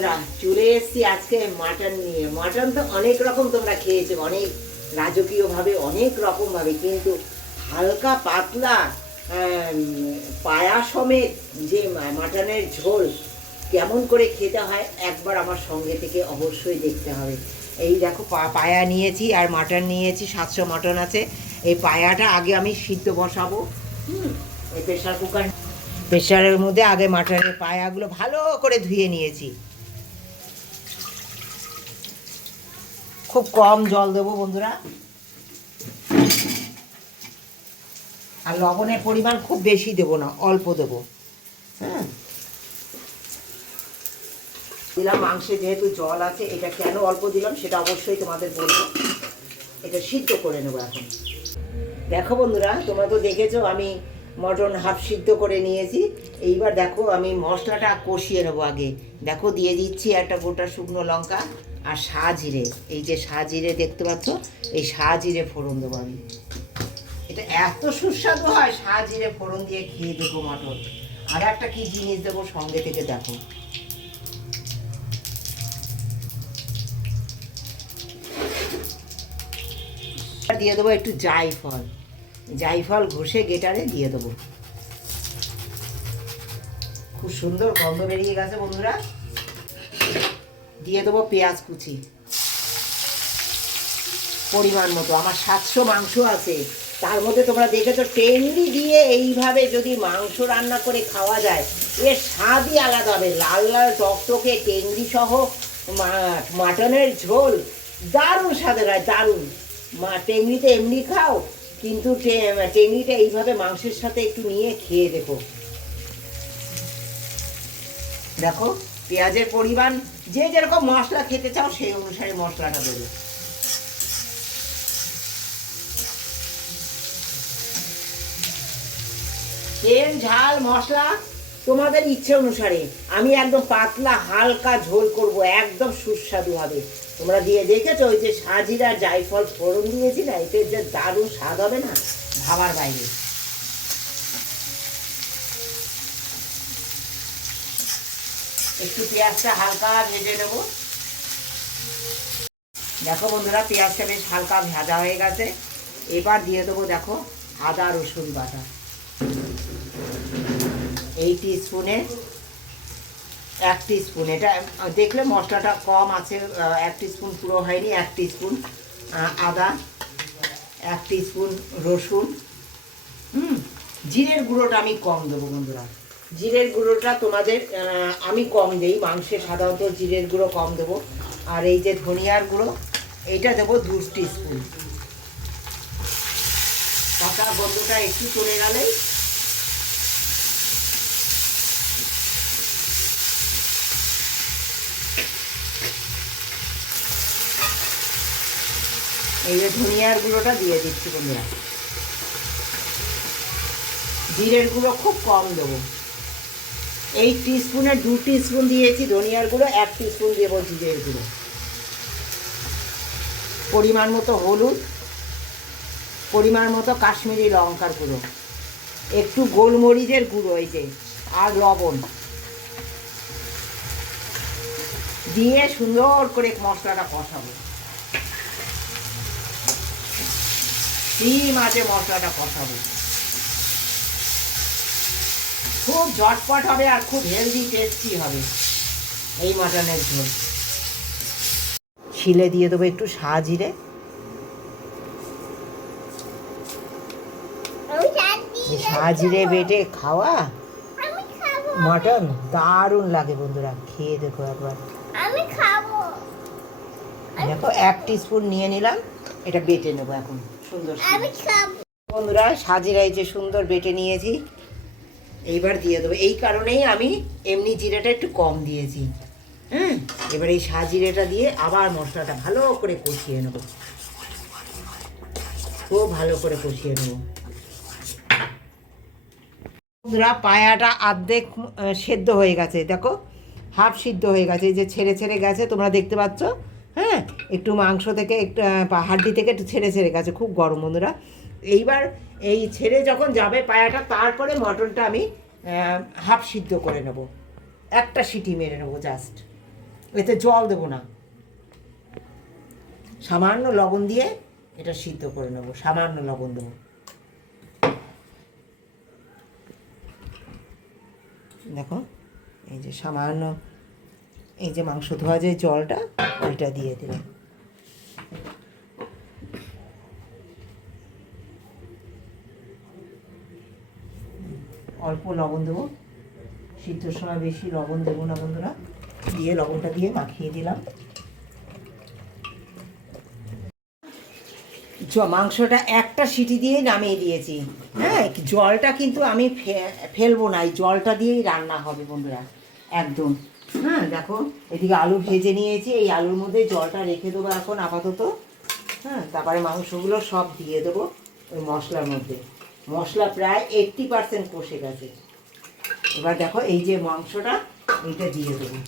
বন্ধুরা চলে এসেছি আজকে মাটন নিয়ে। মাটন তো অনেক রকম তোমরা খেয়েছো, অনেক রাজকীয়ভাবে, অনেক রকমভাবে, কিন্তু হালকা পাতলা পায়া সমেত যে মাটনের ঝোল কেমন করে খেতে হয় একবার আমার সঙ্গে থেকে অবশ্যই দেখতে হবে। এই দেখো পায়া নিয়েছি আর মাটন নিয়েছি, 700 মাটন আছে। এই পায়াটা আগে আমি সিদ্ধ বসাবো। এই প্রেশারের মধ্যে আগে মাটনের পায়াগুলো ভালো করে ধুয়ে নিয়েছি। খুব কম জল দেবো বন্ধুরা, আর লবণের পরিমাণ খুব বেশি দেবো না, অল্প দেবো। হ্যাঁ, দিলাম। মাংসে যেহেতু জল আছে, এটা কেন অল্প দিলাম সেটা অবশ্যই তোমাদের বলবো। এটা সিদ্ধ করে নেবো এখন। দেখো বন্ধুরা, তোমরা তো দেখেছো আমি মটন হাফ সিদ্ধ করে নিয়েছি। এইবার দেখো আমি মশলাটা কষিয়ে নেবো আগে। দেখো দিয়ে দিচ্ছি একটা গোটা শুকনো লঙ্কা আর সাজিরে। এই যে সাজিরে দেখতে পাচ্ছ, এই সাজিরে ফোড়ন দেবো আমি। এটা এত সুস্বাদু হয় সাজিরে ফোড়ন দিয়ে খেয়ে দেবো মটন। আর একটা কি জিনিস দেবো সঙ্গে থেকে দেখো, দিয়ে দেবো একটু জায়ফল। জায়ফল ঘষে গেটারে দিয়ে দেবো। খুব সুন্দর গন্ধ বেরিয়ে গেছে বন্ধুরা। দিয়ে দেবো পেঁয়াজ কুচি পরিমাণ মতো। আমার 700 মাংস আছে, তার মধ্যে তোমরা দেখেছো টেংরি দিয়ে এইভাবে যদি মাংস রান্না করে খাওয়া যায়, এর স্বাদই আলাদা হবে। লাল লাল টকটকে টেংরি সহ মাটনের ঝোল দারুণ স্বাদের হয়, দারুণ। টেংরিতে এমনি খাও, কিন্তু টেংরিটা এইভাবে মাংসের সাথে একটু নিয়ে খেয়ে দেখো। দেখো পেঁয়াজের পরিমাণ যে যেরকম মশলা খেতে চাও সেই অনুসারে মশলাটা দেবে। তেল ঝাল মশলা তোমাদের ইচ্ছে অনুসারে। আমি একদম পাতলা হালকা ঝোল করব, একদম সুস্বাদু হবে। তোমরা দিয়ে দেখেছো ওই যে সাজিরা জায়ফল ফোড়ন দিয়েছি না, এতে যে দারুণ স্বাদ হবে না, ভাবার বাইরে। একটু পেঁয়াজটা হালকা ভেজে নেব। দেখো বন্ধুরা, পেঁয়াজটা বেশ হালকা ভাজা হয়ে গেছে। এবার দিয়ে দেবো দেখো আদা রসুন বাটা। এই টিস্পুনে 1 টিস্পুন, এটা দেখলে মশলাটা কম আছে, 1 টিস্পুন পুরো হয়নি। 1 টিস্পুন আদা, 1 টিস্পুন রসুন। জিরের গুঁড়োটা আমি কম দেবো বন্ধুরা। জিরের গুঁড়োটা তোমাদের আমি কম দেই, মাংসে সাধারণত জিরের গুঁড়ো কম দেবো। আর এই যে ধনিয়ার গুঁড়ো, এইটা দেবো 2 টিস্পুন। কাঁচা গন্ধটা একটু চলে গেলেই এই যে ধনিয়ার গুঁড়োটা দিয়ে দিচ্ছি বন্ধুরা। জিরের গুঁড়ো খুব কম দেবো। এই টিস্পুনে 2 টিস্পুন দিয়েছি ধনিয়ার গুঁড়ো, 1 টিস্পুন দেবো জিরের গুঁড়ো। পরিমাণ মতো হলুদ, পরিমাণ মতো কাশ্মীরি লঙ্কার গুঁড়ো, একটু গোলমরিচের গুঁড়ো এই যে, আর লবণ দিয়ে সুন্দর করে মশলাটা কষাবো। মাঝে মশলাটা কষাবো। খুব ঝটপট হবে আর খুব হেলদি টেস্টি হবে এই মাটনের ঝোল। ছিলে দিয়ে দেবো একটু সাজিরে। সাজিরে বেটে খাওয়া মাটন দারুণ লাগে বন্ধুরা, খেয়ে দেখো একবার। দেখো 1 টিস্পুন নিয়ে নিলাম, এটা বেটে নেবো এখন সুন্দর বন্ধুরা। সাজিরা এই যে সুন্দর বেটে নিয়েছি, এইবার দিয়ে দেবো। এই কারণেই আমি এমনি জিরাটা একটু কম দিয়েছি। এবার এই সাজিরেটা দিয়ে আবার মশলাটা ভালো করে কষিয়ে নেব, খুব ভালো করে কষিয়ে নেব বন্ধুরা। পায়াটা অর্ধেক সেদ্ধ হয়ে গেছে, দেখো হাফ সিদ্ধ হয়ে গেছে, এই যে ছেড়ে ছেড়ে গেছে, তোমরা দেখতে পাচ্ছ। হ্যাঁ, একটু মাংস থেকে একটু হাড্ডি থেকে একটু ছেড়ে ছেড়ে গেছে, খুব গরম বন্ধুরা। এইবার এই ছেড়ে যখন যাবে পায়াটা, তারপরে মটনটা আমি হাফ সিদ্ধ করে নেব, একটা সিটি মেরে নেবো জাস্ট। এতে জল দেবো না, সামান্য লবণ দিয়ে এটা সিদ্ধ করে নেবো, সামান্য লবণ দেবো। দেখো এই যে সামান্য এই যে মাংস ধোয়া যে জলটা ওইটা দিয়ে দিলাম। অল্প লবণ দেবো, সিদ্ধর সময় বেশি লবণ দেবো না বন্ধুরা। দিয়ে লবণটা দিয়ে মাখিয়ে দিলাম। মাংসটা একটা সিটি দিয়েই নামিয়ে দিয়েছি। হ্যাঁ, জলটা কিন্তু আমি ফেলবো না, এই জলটা দিয়েই রান্না হবে বন্ধুরা একদম। হ্যাঁ দেখো, এদিকে আলু ভেজে নিয়েছি, এই আলুর মধ্যে জলটা রেখে দেবো এখন আপাতত। হ্যাঁ, তারপরে মাংসগুলো সব দিয়ে দেবো ওই মশলার মধ্যে। মশলা প্রায় 80% কষে গেছে। এবার দেখো এই যে মাংসটা এইটা দিয়ে দেবো,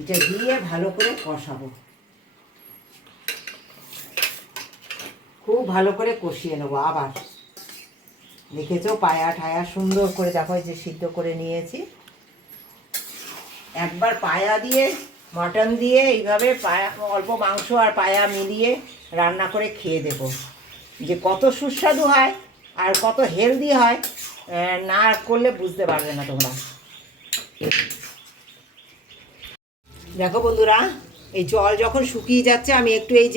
এটা দিয়ে ভালো করে কষাবো, খুব ভালো করে কষিয়ে নেবো। আবার দেখেছো পায়া ঠায়া সুন্দর করে দেখো এই যে সিদ্ধ করে নিয়েছি। একবার পায়া দিয়ে মাটন দিয়ে এইভাবে পায়া অল্প মাংস আর পায়া মিলিয়ে রান্না করে খেয়ে দেখো যে কত সুস্বাদু হয় আর কত হেলদি হয়, না করলে বুঝতে পারবে না তোমরা। দেখো বন্ধুরা, এই জল যখন শুকিয়ে যাচ্ছে আমি একটু এই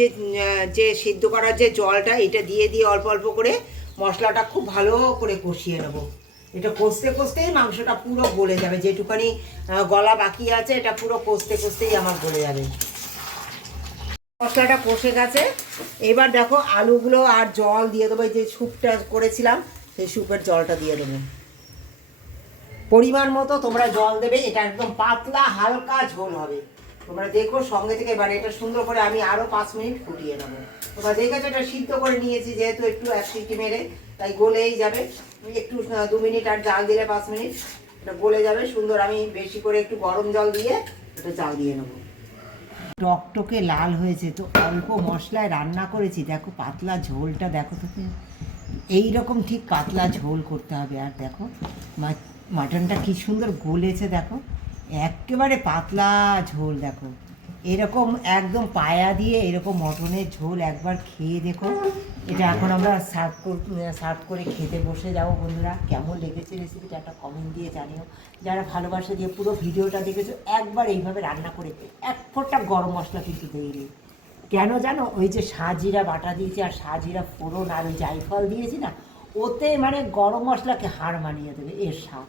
যে সিদ্ধ করার যে জলটা এটা দিয়ে দিয়ে অল্প অল্প করে মশলাটা খুব ভালো করে কষিয়ে নেবো। এটা কষতে কষতেই মাংসটা পুরো গলে যাবে, যেটুখানি গলা বাকি আছে এটা পুরো কষতে কষতেই আমার গলে যাবে। মশলাটা কষে গেছে, এবার দেখো আলুগুলো আর জল দিয়ে দেবো। এই যে স্যুপটা করেছিলাম সেই স্যুপের জলটা দিয়ে দেবো পরিমাণ মতো। তোমরা জল দেবে, এটা একদম পাতলা হালকা ঝোল হবে। তোমরা দেখো সঙ্গে থেকে, এবার এটা সুন্দর করে আমি আরও 5 মিনিট ফুটিয়ে নেবো। তোমরা দেখেছো এটা সিদ্ধ করে নিয়েছি যেহেতু একটু 1 সিটি মেরে, তাই গলেই যাবে। একটু 2 মিনিট আর জাল দিলে 5 মিনিট এটা গলে যাবে সুন্দর। আমি বেশি করে একটু গরম জল দিয়ে এটা জাল দিয়ে নেবো। টকটকে লাল হয়েছে, তো অল্প মশলায় রান্না করেছি। দেখো পাতলা ঝোলটা দেখো তো, এইরকম ঠিক পাতলা ঝোল করতে হবে। আর দেখো মাটনটা কি সুন্দর গলেছে, দেখো একেবারে পাতলা ঝোল। দেখো এরকম একদম পায়া দিয়ে এরকম মটনের ঝোল একবার খেয়ে দেখো। এটা এখন আমরা সার্ভ করে খেতে বসে যাবো বন্ধুরা। কেমন লেগেছে রেসিপিটা একটা কমেন্ট দিয়ে জানিও। যারা ভালোবাসা দিয়ে পুরো ভিডিওটা দেখেছো একবার এইভাবে রান্না করে, 1 ফোঁটা গরম মশলা কিন্তু দিইনি। কেন জানো, ওই যে সাজিরা বাটা দিয়েছি আর সাজিরা ফোড়ন আর ওই জায়ফল দিয়েছি না, ওতে মানে গরম মশলাকে হার মানিয়ে দেবে এর স্বাদ।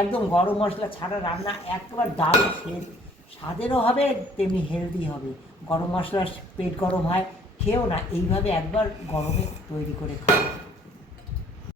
একদম গরম মশলা ছাড়া রান্না একেবারে দারুণ স্বাদেরও হবে, তেমনি হেলদি হবে। গরম মশলার পেট গরম হয়, খেয়েও না, এইভাবে একবার গরমে তৈরি করে খাও।